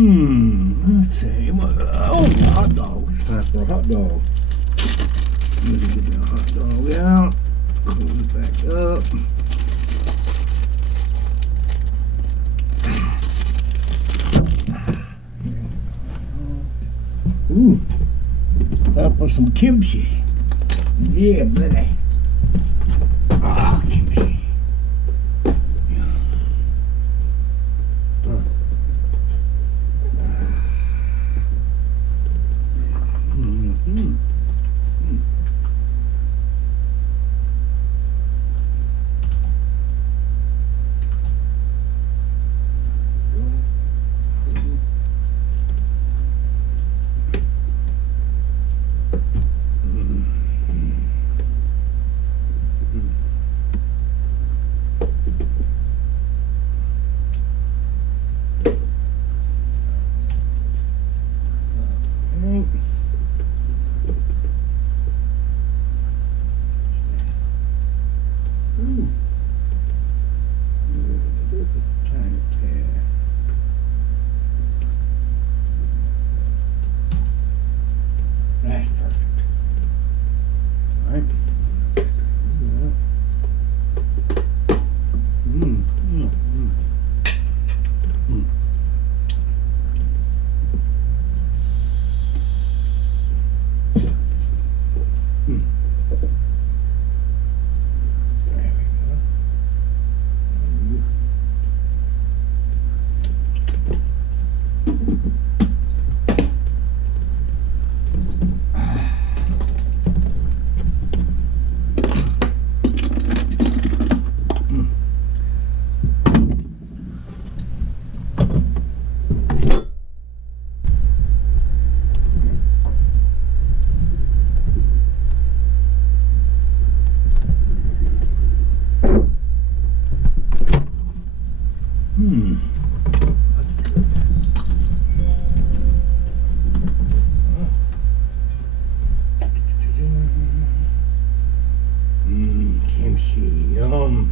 Let's see. Oh, hot dog. It's time for a hot dog. Let me get that hot dog out. Close it back up. Ooh, time for some kimchi. Yeah, buddy. Ah, kimchi. That's perfect. All right. Kimchi, yum.